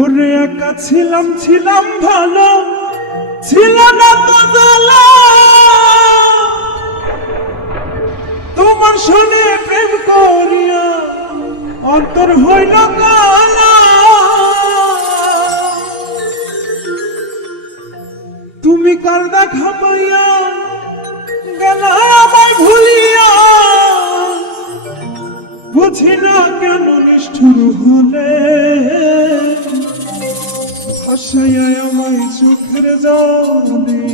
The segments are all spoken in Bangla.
ওরে একা ছিলাম ছিলাম ভালো, ছিল না তো জ্বালা। তোমার শুনে প্রেম করিয়া অন্তর হইল কালা। তুমি কার দেখা পাইয়া গেলা আমায় ভুলিয়া, বুঝি না কেন নিষ্ঠুর হলে ভাসাইয়া আমায় চোখের জলে।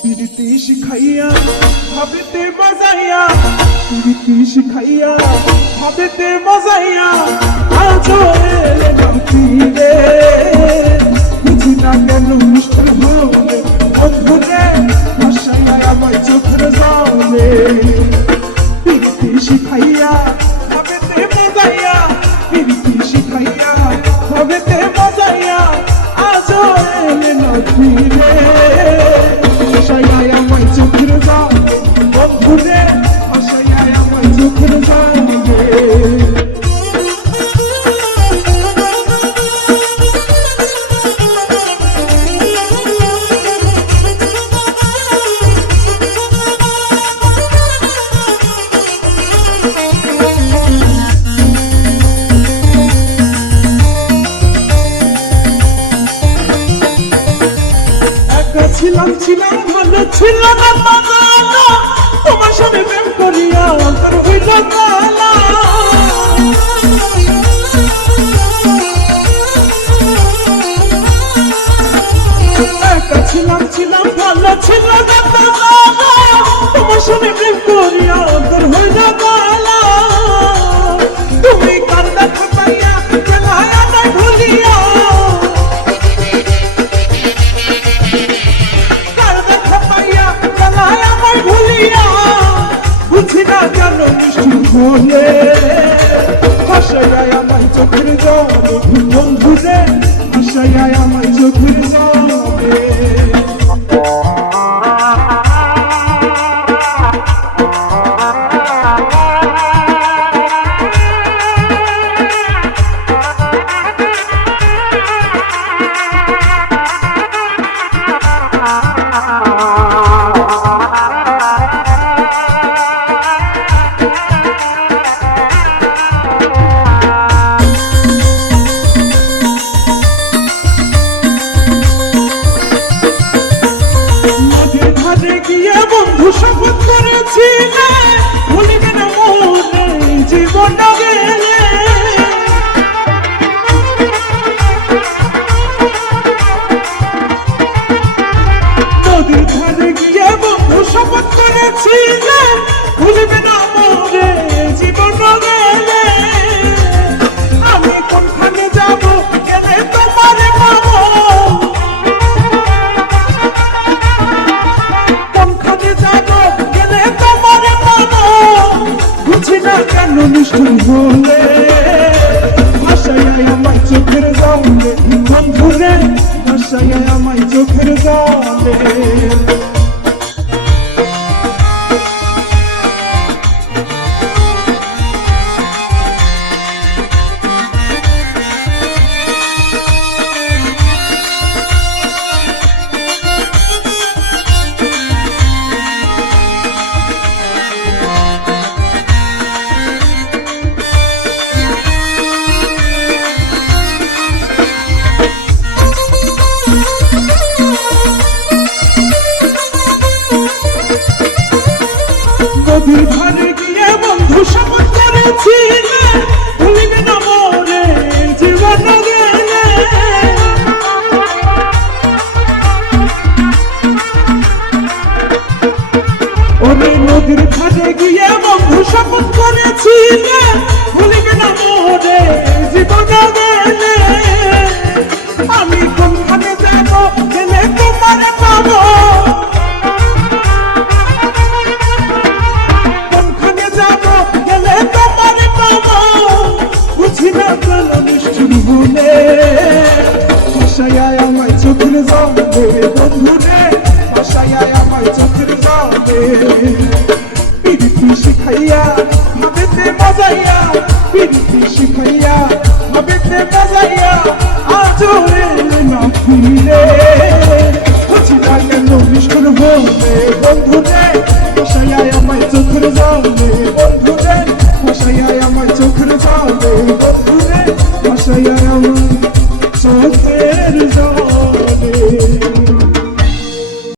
পিরিতি শিখাইয়া ভাবিতে মজাইয়া, পিরিতি শিখাইয়া ভাবিতে মজাইয়া, আজও এলে না ফিরে। বুঝি না কেন নিষ্ঠুর হলে বন্ধুরে ভাসাইয়া আমায় চোখের জলে। পিরিতি শিখাইয়া ভাবিতে মজাইয়া, পিরিতি শিখাইয়া ভাবিতে মজাইয়া, আজও এলে না ফিরে। ভাসাইয়া আমায় চোখের জলে বন্ধুরে, ভাসাইয়া আমায় চোখের জলে। ছিলাম ছিলাম ভালো, ছিল না তো জ্বালা। তোমার সাথে প্রেম করিয়া অন্তর হইল কালা। একা ছিলাম ছিলাম ভালো, ছিল না তো জ্বালা। তোমার সাথে প্রেম করিয়া অন্তর হইল কালা। তুমি কার দেখা পাইয়া গেলা আমায় ভুলিয়া, বুঝি না কেন নিষ্ঠুর হলে ভাসাইয়া আমায় চোখের জলে। বন্ধুরে ভাসাইয়া আমায় চোখের জলে। শপথ করেছি ভুলিবে না মনে জীবন গেলে। নদীর ধারে গিয়ে বন্ধু শপথ করেছি ভুলিবে না মনে জীবন গেলে। আমি কোনখানে যাব গেলে তোমারে পাবো, কেন নিষ্ঠুর হলে ভাসাইয়া আমায় চোখের জলে। বন্ধুরে ভাসাইয়া আমায় চোখের জলে। নদীর ধারে গিয়ে বন্ধু শপথ করেছি ভুলিবে না মনে জীবন গেলে। ওরে নদীর ধারে গিয়ে বন্ধু শপথ করেছি ভুলিবে না মনে জীবন গেলে। আমি কোনখানে যাব গেলে তোমারে পাবো, বুঝি না কেন নিষ্ঠুর হলে ভাসাইয়া আমায় চোখের জলে। বন্ধুরে ভাসাইয়া আমায় চোখের জলে। পিরিতি শিখাইয়া ভাবিতে মজাইয়া পিরিতি শিখাইয়া ভাবিতে মজাইয়া আজরে